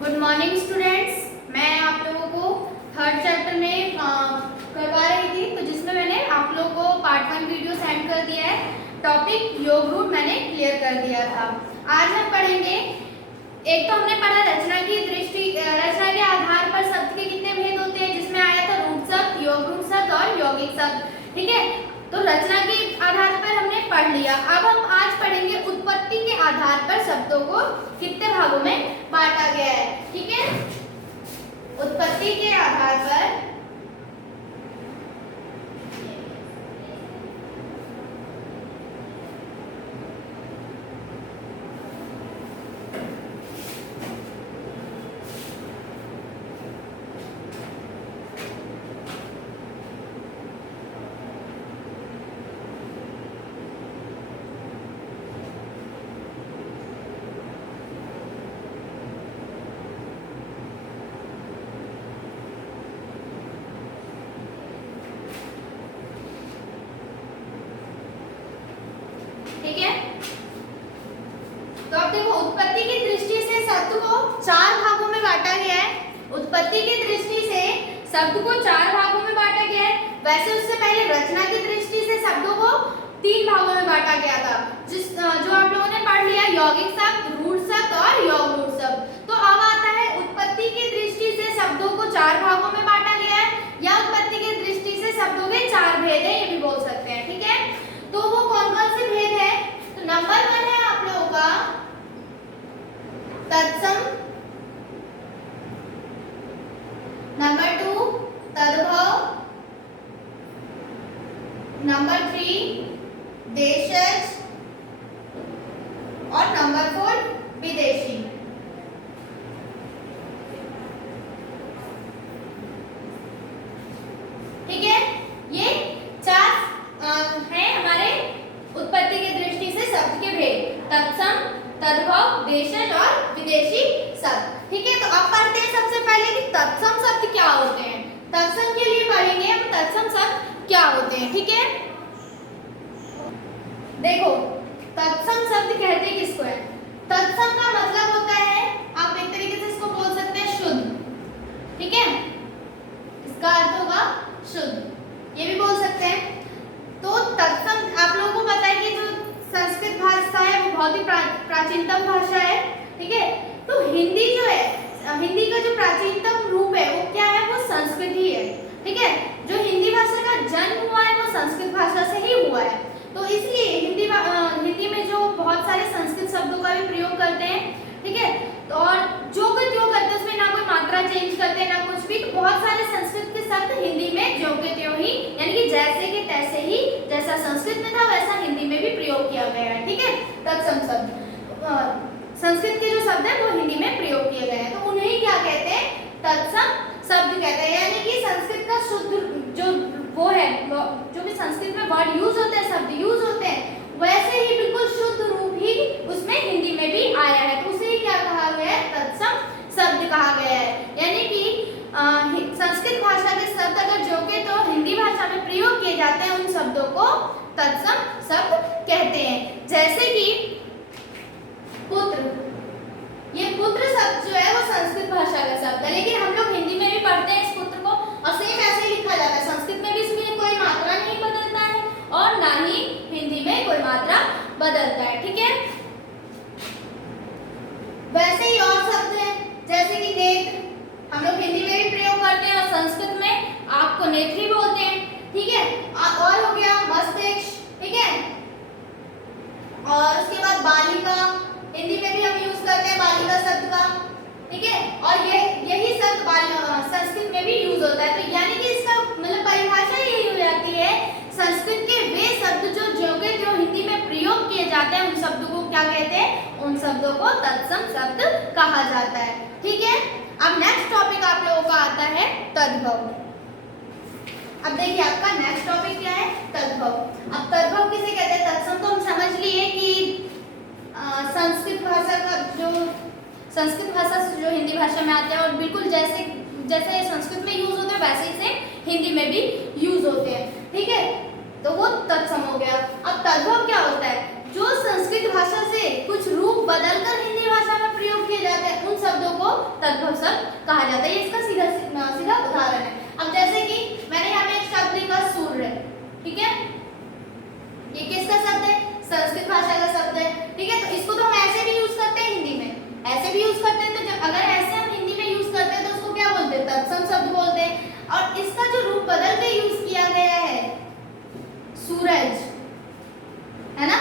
Good morning students. मैं आप लोगों को थर्ड चैप्टर में करवा रही थी, तो जिसमें मैंने आप लोगों को पार्ट 1 वीडियो सेंड कर दिया है। टॉपिक योग रूट मैंने क्लियर कर दिया था। आज हम पढ़ेंगे, एक तो हमने पढ़ा रचना की दृष्टि, रचना के आधार पर शब्द के कितने भेद होते हैं, जिसमें आया था रूट शब्द, योग रूट शब्द और यौगिक शब्द। ठीक है, तो रचना के आधार पर हमने पढ़ लिया। अब हम आज पढ़ेंगे उत्पत्ति के आधार पर शब्दों को कितने भागों में बांटा गया है। ठीक है, उत्पत्ति के आधार पर ठीक है, तो अब देखो उत्पत्ति की दृष्टि से शब्द को 4 भागों में बांटा गया है। उत्पत्ति की दृष्टि से शब्द को 4 भागों में बांटा गया है। वैसे उससे पहले रचना की दृष्टि से शब्दों को 3 भागों में बांटा गया था, जो आप लोगों ने पढ़ लिया, यौगिक शब्द, रूट शब्द और योग रूट शब्द। तो अब आता है उत्पत्ति की दृष्टि से शब्दों को 4 भागों में बांटा गया है, या उत्पत्ति की दृष्टि से शब्दों के 4 भेद है, ये भी बोल सकते हैं। ठीक है, तो वो कौन कौन से भेद है? तो नंबर 1 है आप लोगों का तत्सम, नंबर 2 तद्भव, नंबर 3 देशज और नंबर 4 विदेशी। ठीक है, ये 4 है हमारे उत्पत्ति की दृष्टि से शब्द के भेद, तत्सम, तद्भव, देशज और विदेशी शब्द। ठीक है, तो अब पढ़ते हैं सबसे पहले कि तत्सम शब्द क्या होते हैं। तत्सम के लिए पढ़ेंगे हम तत्सम शब्द क्या होते हैं। ठीक है, देखो तत्सम शब्द कहते किसको है? तत्सम का मतलब होता है, आप एक तरीके से इसको बोल सकते हैं शुद्ध। ठीक है, इसका अर्थ होगा शुद्ध, ये भी बोल सकते हैं। तो तत्सम आप लोगों को पता है कि जो संस्कृत भाषा है वो बहुत ही प्राचीनतम भाषा है। ठीक है, तो हिंदी जो है, हिंदी का जो प्राचीनतम रूप है वो क्या है? वो संस्कृत ही है। ठीक है, जो हिंदी भाषा का जन्म हुआ है वो संस्कृत भाषा से ही हुआ है। तो इसलिए हिंदी में जो बहुत सारे संस्कृत शब्दों का भी प्रयोग करते हैं। ठीक है, तो और जो कुछ जो करते हैं उसमें ना कोई मात्रा चेंज करते हैं ना कुछ भी। तो बहुत सारे संस्कृत के शब्द हिंदी में ज्यों के त्यों ही, यानी कि जैसे के तैसे ही, जैसा संस्कृत में था वैसा हिंदी में भी प्रयोग किया गया है। ठीक है, तत्सम शब्द संस्कृत के जो शब्द है वो हिंदी में प्रयोग किए गए हैं, तो उन्हें क्या कहते हैं? तत्सम शब्द कहते हैं। यानी कि संस्कृत का शुद्ध जो वो है, जो भी संस्कृत में वर्ड यूज होते हैं, शब्द यूज होते हैं, वैसे ही बिल्कुल शुद्ध रूप ही उसमें हिंदी में भी आया है, तो उसे क्या कहा गया है? तत्सम शब्द कहा गया है। यानी कि संस्कृत भाषा के शब्द अगर जो के तो हिंदी भाषा में प्रयोग किए जाते हैं, उन शब्दों को तत्सम शब्द कहते हैं। जैसे कि पुत्र, ये पुत्र शब्द जो है वो संस्कृत भाषा का शब्द है, लेकिन हम लोग हिंदी में भी पढ़ते हैं इस पुत्र को, और सेम ऐसे ही लिखा जाता है। संस्कृत में भी इसमें कोई मात्रा नहीं बदलता है और ना ही हिंदी में कोई मात्रा बदलता है। ठीक है, वैसे ही और शब्द हैं, जैसे कि नेत्र, हम लोग हिंदी में भी प्रयोग करते हैं और संस्कृत में आँख को नेत्री बोलते हैं। ठीक है, और हो गया मस्तिष्क। ठीक है, और उसके बाद बालिका, हिंदी में भी हम यूज करते हैं बालिका शब्द का। ठीक है, और यही शब्द संस्कृत में भी यूज होता है। तो यानी कि इसका मतलब परिभाषा यही हो जाती है, संस्कृत के वे शब्द जो ज्यों के त्यों हिंदी में प्रयोग किए जाते हैं, उन शब्दों को क्या कहते हैं? उन शब्दों को तत्सम शब्द कहा जाता है। ठीक है, अब नेक्स्ट टॉपिक आप लोगों का आता है तद्भव। अब देखिए आपका नेक्स्ट टॉपिक क्या है? तद्भव। अब तद्भव किसे कहते हैं? तत्सम तो हम समझ लिए कि संस्कृत भाषा का संस्कृत भाषा से जो हिंदी भाषा में आते हैं, और बिल्कुल जैसे जैसे संस्कृत में यूज होते हैं वैसे ही से हिंदी में भी यूज होते हैं। ठीक है, तो वो तत्सम हो गया। अब तद्भव क्या होता है? जो संस्कृत भाषा से कुछ रूप बदलकर हिंदी भाषा में प्रयोग किए जाते हैं उन शब्दों को तद्भव शब्द कहा जाता है। ये इसका सीधा सीधा उदाहरण है। अब जैसे कि मैंने यहाँ पे एक शब्द लिखा सूर्य, ठीक है, ये किसका शब्द है? संस्कृत भाषा का शब्द है, ठीक है। तो इसको तो हम ऐसे भी यूज करते हैं हिंदी में, ऐसे भी यूज करते हैं। तो जब अगर ऐसे हम हिंदी में यूज करते हैं तो उसको क्या बोलते हैं? तत्सम शब्द बोलते हैं। और इसका जो रूप बदल के यूज किया गया है सूरज, है ना,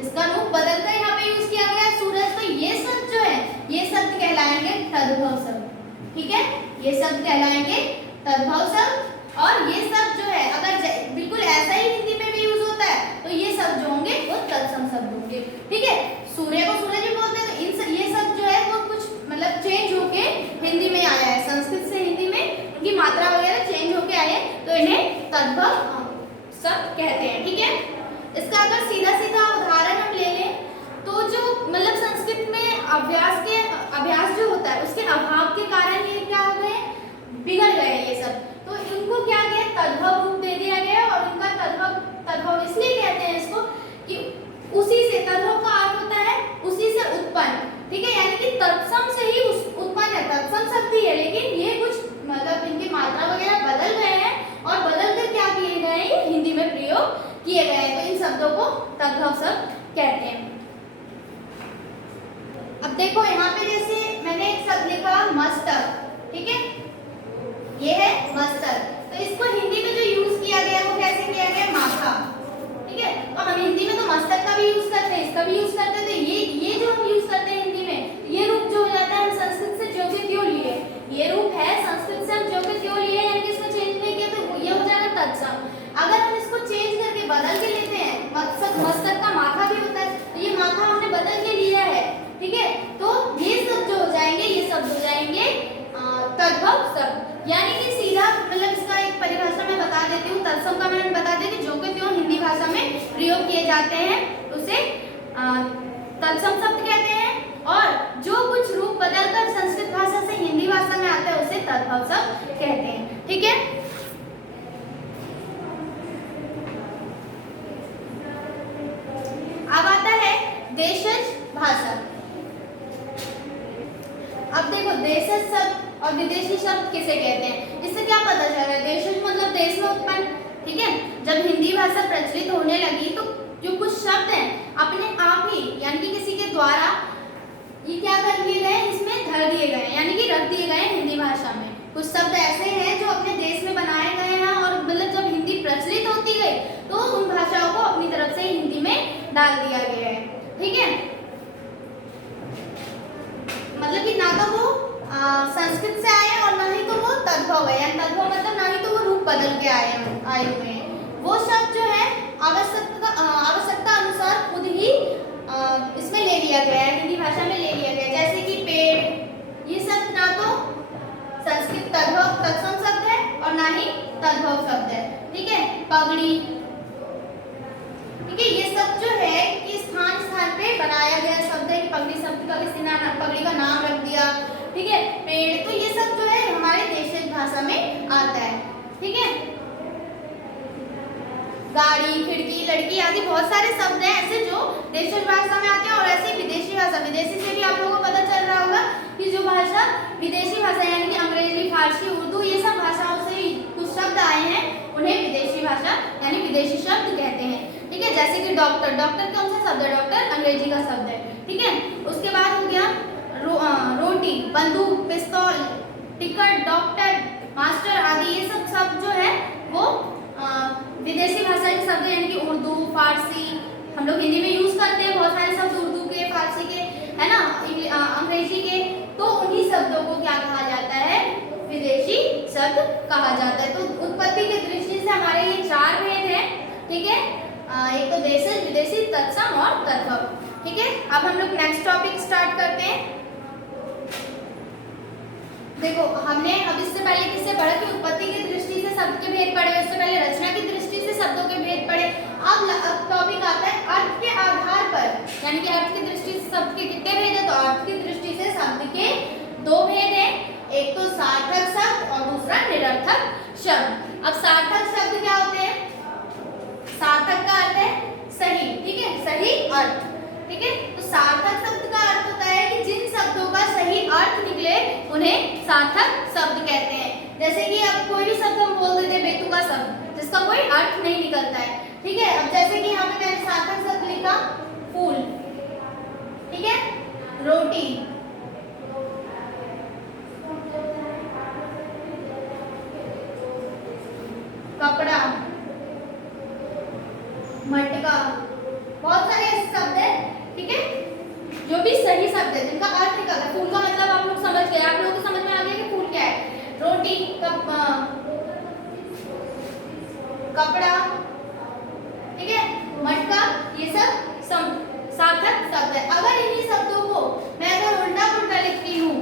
इसका रूप बदल कर यहाँ पे यूज किया गया है सूरज। तो ये शब्द जो है ये शब्द कहलाएंगे तद्भव शब्द, ठीक है, ये शब्द कहलाएंगे तद्भव शब्द। और ये शब्द जो है अगर बिल्कुल ऐसा ही हिंदी में भी यूज होता है तो ये शब्द जो होंगे वो तत्सम शब्द होंगे, ठीक है। सूर्य को सूरज भी बोलते हैं। तो ये शब्द जो है वो कुछ मतलब चेंज होके हिंदी में आया है, संस्कृत से हिंदी में उनकी मात्रा वगैरह चेंज होके आए हैं, तो इन्हें तद्भव शब्द कहते हैं, ठीक है। इसका अगर सीधा सीधा उदाहरण हम ले लें तो जो मतलब संस्कृत में अभ्यास जो होता है उसके अभाव के कारण ये क्या हो गए, बिगड़ गए ये सब। तो इनको क्या किया, तद्भव रूप दे दिया गया। और उनका तद्भव इसलिए कहते हैं इसको कि उसी से, तद्भव का अर्थ होता है उसी से उत्पन्न, ठीक है, यानी कि तत्सम से ही उत्पन्न है, तत्सम शब्द ही है, लेकिन ये कुछ मतलब इनकी मात्रा वगैरह बदल गए हैं और बदल कर क्या किए गए हैं, ये हिंदी में प्रयोग किए गए हैं। तो इन शब्दों को तद्भव शब्द कहते हैं। अब देखो यहाँ पे जैसे मैंने एक शब्द लिखा मस्तक, ठीक है, ये है मस्तक। तो इसको हिंदी में जो यूज किया गया वो कैसे किया गया, माथा, ठीक है। तो हम हिंदी में तो मस्तक का भी यूज करते हैं, इसका भी यूज करते हैं। तो ये जो हम यूज करते हैं हिंदी में, ये रूप जो हो जाता है हम संस्कृत से ज्यों के त्यों लिए, ये रूप है संस्कृत से हम ज्यों के त्यों लिए, यानी कि इसमें चेंज नहीं किया तो ये हो जाएगा तत्सम। अगर हम इसको चेंज करके बदल के लेते हैं, मस्तक का माथा भी होता है, तो ये माथा हमने बदल के लिया है, ठीक है, तो ये सब जो हो जाएंगे, ये शब्द हो जाएंगे तद्भव शब्द। यानी कि सीधा मतलब इसका एक परिभाषा मैं बता देती हूँ, तत्सम का मैंने बता दी कि जो के त्यों हिंदी भाषा में प्रयोग किए जाते हैं उसे तत्सम शब्द कहते हैं। और जो कुछ रूप बदलकर संस्कृत भाषा से हिंदी भाषा में आता है उसे तद्भव शब्द कहते हैं, ठीक है। अब आता है देशज भाषा। अब देखो देशज शब्द और विदेशी शब्द किसे कहते हैं, इससे क्या पता चल रहा है, देशज मतलब देश में उत्पन्न, ठीक है। जब हिंदी भाषा प्रचलित होने लगी तो जो कुछ शब्द हैं अपने आप ही यानी कि किसी के द्वारा ये क्या कर दिए गए, इसमें धर दिए गए, यानी कि रख दिए गए हिंदी भाषा में। कुछ शब्द ऐसे हैं जो अपने देश में बनाए गए हैं और मतलब जब हिंदी प्रचलित होती गई तो उन भाषाओं को अपनी तरफ से हिंदी में डाल दिया गया है, ठीक है। मतलब कि ना तो वो संस्कृत से आए और ना ही तो वो तद्भव है, यानी तद्भव मतलब ना ही तो वो रूप बदल के आए हुए हैं। वो शब्द जो है आवश्यकता अनुसार खुद ही इसमें ले लिया गया है, हिंदी भाषा में ले लिया गया है। जैसे कि पेड़, ये शब्द ना तो संस्कृत तत्सम शब्द है और ना ही तद्भव शब्द है, ठीक है। पगड़ी, ठीक है, ये सब जो है कि स्थान पे बनाया गया शब्द है कि पगड़ी शब्द का किसी ने पगड़ी का नाम रख दिया, ठीक है। पेड़, तो ये सब जो है हमारे देशज भाषा में आता है, ठीक है। गाड़ी, खिड़की, लड़की आदि बहुत सारे शब्द हैं ऐसे जो देशज भाषा में आते हैं। और ऐसे विदेशी भाषा, विदेशी से भी आप लोगों को पता चल रहा होगा कि जो भाषा विदेशी भाषा यानी कि अंग्रेजी, फारसी, उर्दू, ये सब भाषाओं से कुछ शब्द आए हैं उन्हें विदेशी भाषा यानी विदेशी शब्द कहते हैं, ठीक है। जैसे कि डॉक्टर, डॉक्टर कौन सा शब्द है, डॉक्टर अंग्रेजी का शब्द है, ठीक है। उसके बाद हो गया रोटी, बंदूक, पिस्तौल, टिकट, डॉक्टर, मास्टर आदि, ये सब शब्द जो है वो विदेशी भाषा के शब्द यानी कि उर्दू, फारसी, हम लोग हिंदी में यूज करते हैं बहुत सारे शब्द उर्दू के, फारसी के, है ना, अंग्रेजी के। तो उन्हीं शब्दों को क्या कहा जाता है, विदेशी शब्द कहा जाता है। तो उत्पत्ति की दृष्टि से हमारे ये चार भेद हैं, ठीक है। एक तो देशज, विदेशी, तत्सम और तद्भव, ठीक है। अब हम लोग नेक्स्ट टॉपिक स्टार्ट करते हैं। देखो हमने अब इससे पहले किससे पढ़ा कि उत्पत्ति की दृष्टि से शब्द के भेद पढ़े, उससे पहले रचना की दृष्टि से शब्दों के भेद पढ़े। अब टॉपिक आता है अर्थ के आधार पर, यानी कि अर्थ की दृष्टि से शब्द के कितने भेद है, तो अर्थ की दृष्टि से शब्द के दो भेद हैं, एक तो सार्थक शब्द और दूसरा निरर्थक शब्द। अब सार्थक शब्द क्या होते हैं, सार्थक का अर्थ है सही, ठीक है, सही अर्थ। ठीक है, तो सार्थक शब्द का अर्थ होता है कि जिन शब्दों का सही अर्थ निकले उन्हें सार्थक शब्द कहते हैं। जैसे कि अब कोई भी शब्द हम बोल देते हैं बेतुका शब्द जिसका कोई अर्थ नहीं निकलता है। ठीक है, अब जैसे कि यहाँ पे मैंने सार्थक शब्द लिखा फूल, ठीक है, रोटी, कपड़ा, मटका, बहुत सारे ऐसे शब्द हैं। ठीक है, जो भी सही शब्द है जिनका अर्थ निकलता है। फूल का मतलब आप लोग समझ गए, आप लोगों को समझ में आ गया कि फूल क्या है। रोटी, कपड़ा, ठीक है, मटका, ये सब सार्थक शब्द है। अगर इन्हीं शब्दों को मैं अगर उल्टा पुल्टा लिखती हूँ,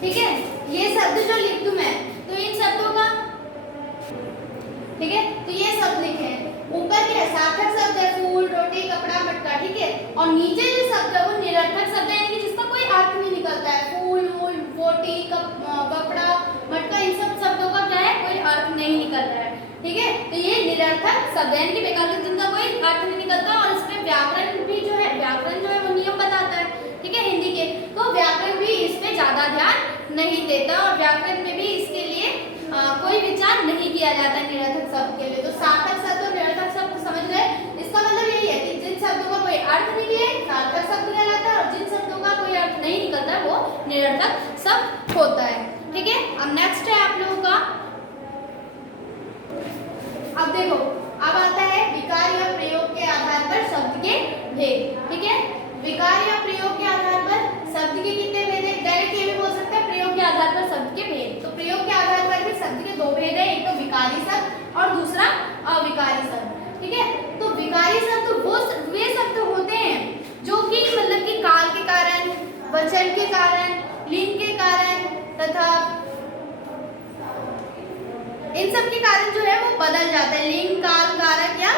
ठीक है, ये शब्द जो लिख दूं मैं, तो इन शब्दों का, ठीक है, तो ये शब्द लिखे हैं। ऊपर क्या है, सार्थक शब्द है फूल, रोटी, कपड़ा, मटका, ठीक है, और नीचे जो शब्द है वो निरर्थक शब्द है, यानी कि जिसका कोई अर्थ नहीं निकलता है। फूल, रोटी, कपड़ा, मटका, इन सब शब्दों का क्या है, कोई अर्थ नहीं निकल रहा है। ठीक है, तो ये निरर्थक शब्द है, यानी कि बेकार, जिनका कोई अर्थ नहीं निकलता। और इसमें व्याकरण भी जो है, व्याकरण जो है वो नियम बताता है। ठीक है, हिंदी के, तो व्याकरण भी इसमें ज्यादा ध्यान नहीं देता और व्याकरण में भी इसके लिए कोई विचार नहीं किया जाता निरर्थक शब्द के लिए। तो सार्थक शब्द और निरर्थक शब्द समझ गए। इसका मतलब यही है कि जिन शब्दों का कोई अर्थ निकले सार्थक शब्द कहलाता है, और जिन शब्दों का कोई अर्थ नहीं निकलता वो निरर्थक शब्द होता है। ठीक है, अब नेक्स्ट है आप लोगों का, अब देखो, अब आता है विकार या प्रयोग के आधार पर शब्द के भेद। ठीक है, विकार या प्रयोग के आधार पर शब्द के कितने भेद है, डायरेक्ट ये भी बोल सकते हैं प्रयोग के आधार पर शब्द के भेद। तो प्रयोग के आधार पर भी शब्द के दो भेद है, एक तो विकारी शब्द और दूसरा अविकारी शब्द। ठीक है, तो विकारी शब्द वो वे शब्द होते हैं जो कि मतलब कि काल के कारण, वचन के कारण, लिंग के कारण तथा इन सब के कारण जो है वो बदल जाता है। लिंग, काल, कारक या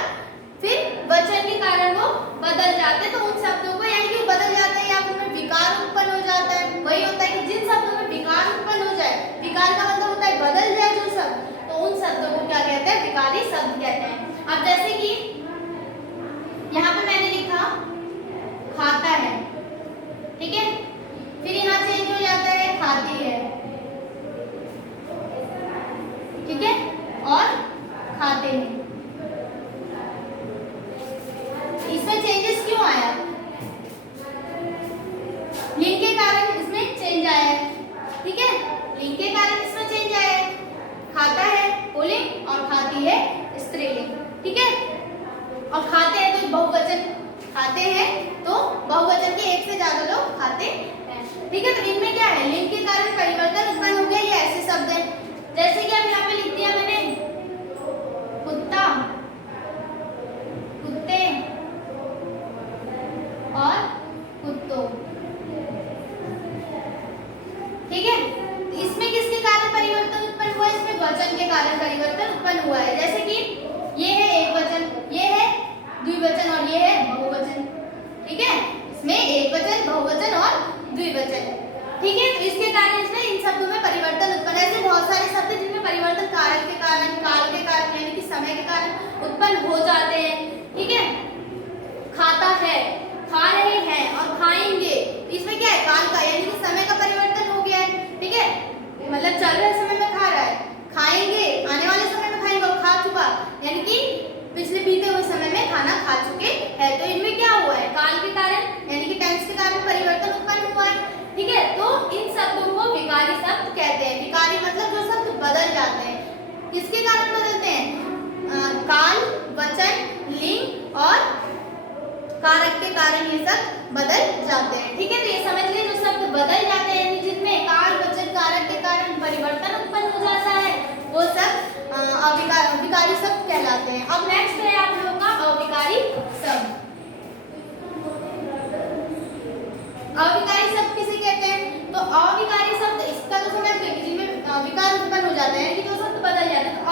फिर वचन के कारण वो बदल जाते हैं। तो उन शब्दों को यानी कि बदल जाते हैं या उनमें विकार उत्पन्न हो जाता है। वही होता है कि जिन शब्दों में विकार उत्पन्न हो जाए, विकार का मतलब होता है बदल जाए जो शब्द, तो उन शब्दों को क्या कहते हैं, विकारी शब्द कहते हैं। अब जैसे कि यहाँ पे मैंने लिखा खाता है, ठीक है, फिर यहाँ चेंज हो जाता है खाती है, ठीक है, और खाते हैं। इसमें चेंजेस क्यों आया, लिंग के कारण इसमें चेंज आया है। ठीक है, लिंग के कारण इसमें चेंज आया है। खाता है पुल्लिंग और खाती है स्त्रीलिंग। ठीक है, और खाते हैं तो बहुवचन, खाते हैं तो बहुवचन के एक से ज्यादा लोग खाते हैं। ठीक है, तो इनमें क्या है, लिंग के कारण परिवर्तन उत्पन्न हो गया। ये ऐसे शब्द है जैसे कि अब यहाँ पे लिख दिया मैंने कुत्ता, कुत्ते और कुत्तों। ठीक है, इसमें किसके कारण परिवर्तन उत्पन्न हुआ, इसमें वचन के कारण परिवर्तन उत्पन्न हुआ है। जैसे कि ये है एक वचन, ये है द्विवचन और ये है बहुवचन। ठीक है, इसमें एक वचन, बहुवचन और द्विवचन। ठीक है, तो इसके कारण इसमें इन शब्दों में परिवर्तन उत्पन्न, ऐसे बहुत सारे शब्द हैं जिनमें परिवर्तन कारक के कारण, काल के कारण यानी कि समय के कारण उत्पन्न हो जाते हैं। ठीक है, खाता है, खा रहे हैं और खाएंगे, इसमें क्या है, काल का यानी कि समय का परिवर्तन हो गया है। ठीक है, मतलब चल रहे समय में खा रहा है, खाएंगे आने वाले समय में खाएंगे, और खा चुका यानी कि पिछले बीते हुए समय में खाना खा चुके हैं। तो इनमें क्या हुआ है, काल के कारण यानी कि टेंस के कारण परिवर्तन उत्पन्न हुआ है। ठीक है, तो इन शब्दों को विकारी शब्द कहते हैं। विकारी मतलब जो शब्द बदल जाते हैं। किसके कारण बदलते हैं, काल, वचन, लिंग और कारक के कारण ये शब्द बदल जाते हैं। ठीक है, तो ये समझ लीजिए जो शब्द बदल जाते हैं यानी जिनमें काल, वचन, कारक के कारण परिवर्तन उत्पन्न हो जाता है वो सब विकारी शब्द कहलाते हैं। अब नेक्स्ट है आप लोगों का अविकारी शब्द। अविकारी शब्द किसे कहते हैं, तो अविकारी शब्द इसका तो समझ गए जिनमें विकार उत्पन्न हो जाता है, कि जो शब्द बदल जाता है। तो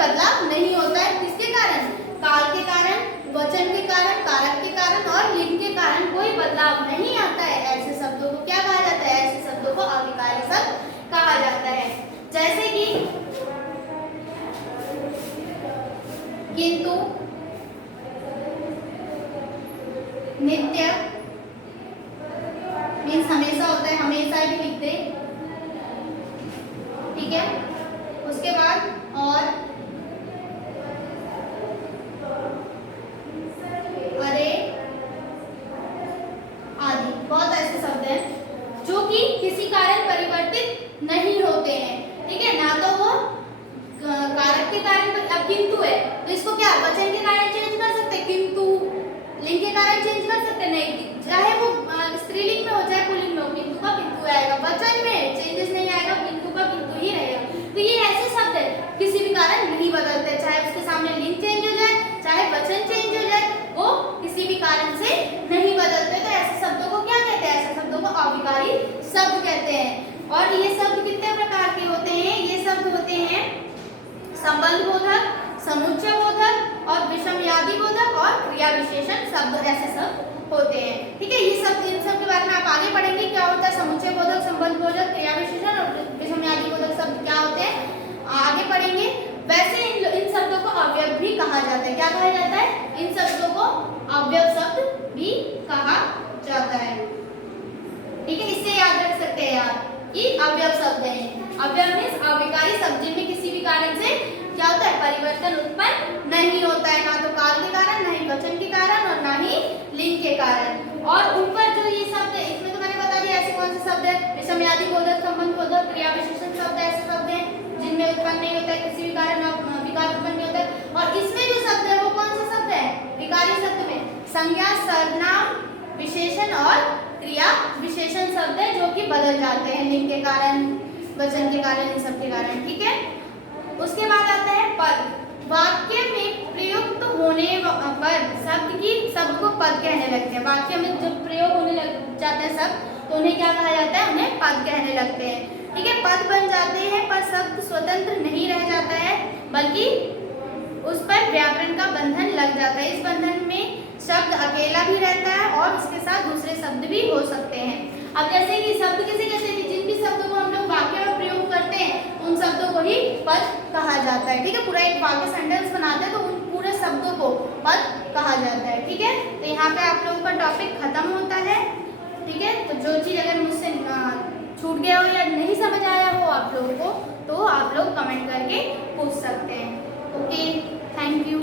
बदलाव नहीं होता है। किसके कारण? काल के कारण, वचन के कारण, कारक के कारण और लिंग के कारण कोई बदलाव नहीं आता है। ऐसे शब्दों को क्या कहा जाता है? ऐसे शब्दों को अविकारी शब्द कहा जाता है। जैसे कि किंतु, नित्य मीन्स हमेशा होता है, हमेशा भी लिख दे, ठीक है। उसके बाद और, अरे आदि, बहुत ऐसे शब्द हैं जो कि किसी कारण परिवर्तित नहीं होते हैं, ठीक है। ना तो वो कारक के कारण, अब किंतु है तो इसको क्या वचन के कारण चेंज कर सकते हैं, किंतु, लिंग के कारण चेंज कर सकते नहीं, चाहे वो स्त्रीलिंग में हो चाहे पुल्लिंग में हो, किंतु का किंतु आएगा। वचन में चेंजेस नहीं आएगा, किंतु का किंतु ही रहेगा। तो ये ऐसे शब्द है किसी भी कारण नहीं बदलते, चाहे उसके सामने लिंग चेंज हो जाए चाहे वचन चेंज हो जाए, वो किसी भी कारण से नहीं बदलते। तो ऐसे शब्दों को क्या कहते हैं? ऐसे शब्दों को अविकारी शब्द कहते हैं। और ये शब्द कितने प्रकार के होते हैं? ये शब्द होते हैं संबंध बोधक, समुच्चय बोधक और विषमयादि बोधक और क्रिया विशेषण शब्द, ऐसे शब्द होते हैं, ठीक है। ये सब, इन सब के बारे में आप आगे पढ़ेंगे क्या होता है समुच्चय बोधक, संबंध बोधक, क्रिया विशेषण और विषमयादि बोधक शब्द क्या होते हैं, आगे पढ़ेंगे। वैसे इन शब्दों को अवयव भी कहा जाता है। क्या कहा जाता है? इन शब्दों को अवयव शब्द भी कहा जाता है, ठीक है। इससे याद रख सकते हैं आप कि अवयव शब्द है। अवयव मीन्स अविकारी शब्द जिनमें किसी भी कारण से क्या होता है? परिवर्तन उत्पन्न नहीं होता है, ना तो काल के कारण, ना ही वचन के कारण और ना ही लिंग के कारण। और ऊपर जो ये शब्द है इसमें तो मैंने बता दिया ऐसे कौन से शब्द है, विषमयादि बोधक, संबंध बोधक, क्रिया विशेषण शब्द ऐसे शब्द हैं जिनमें उत्पन्न नहीं होता है किसी भी कारण, विकार उत्पन्न नहीं होता है। और इसमें जो शब्द है वो कौन सा शब्द है? विकारी शब्द में संज्ञा, सर्वनाम, विशेषण और क्रिया विशेषण शब्द है जो कि बदल जाते हैं लिंग के कारण, वचन के कारण, इन सब के कारण, ठीक है। उसके बाद आता है पद। वाक्य में प्रयुक्त होने पर शब्द को पद कहने लगते हैं। वाक्य में जब प्रयोग होने लग जाते हैं शब्द तो उन्हें क्या कहा जाता है? उन्हें पद कहने लगते हैं, ठीक है। पद बन जाते हैं पर शब्द स्वतंत्र नहीं रह जाता है बल्कि उस पर व्याकरण का बंधन लग जाता है। इस बंधन में शब्द अकेला भी रहता है और उसके साथ दूसरे शब्द भी हो सकते हैं। अब जैसे कि शब्द किसे कहते हैं? जिन भी शब्दों को हम लोग वाक्य में प्रयोग करते हैं उन शब्दों को ही पद कहा जाता है, ठीक है। पूरा एक वाक्य सेंटेंस बनाते हैं तो उन पूरे शब्दों को पद कहा जाता है, ठीक है। तो यहाँ पे आप लोगों का टॉपिक खत्म होता है, ठीक है। तो जो चीज़ अगर मुझसे छूट गया हो या नहीं समझ आया हो आप लोगों को तो आप लोग कमेंट करके पूछ सकते हैं। Okay, thank you.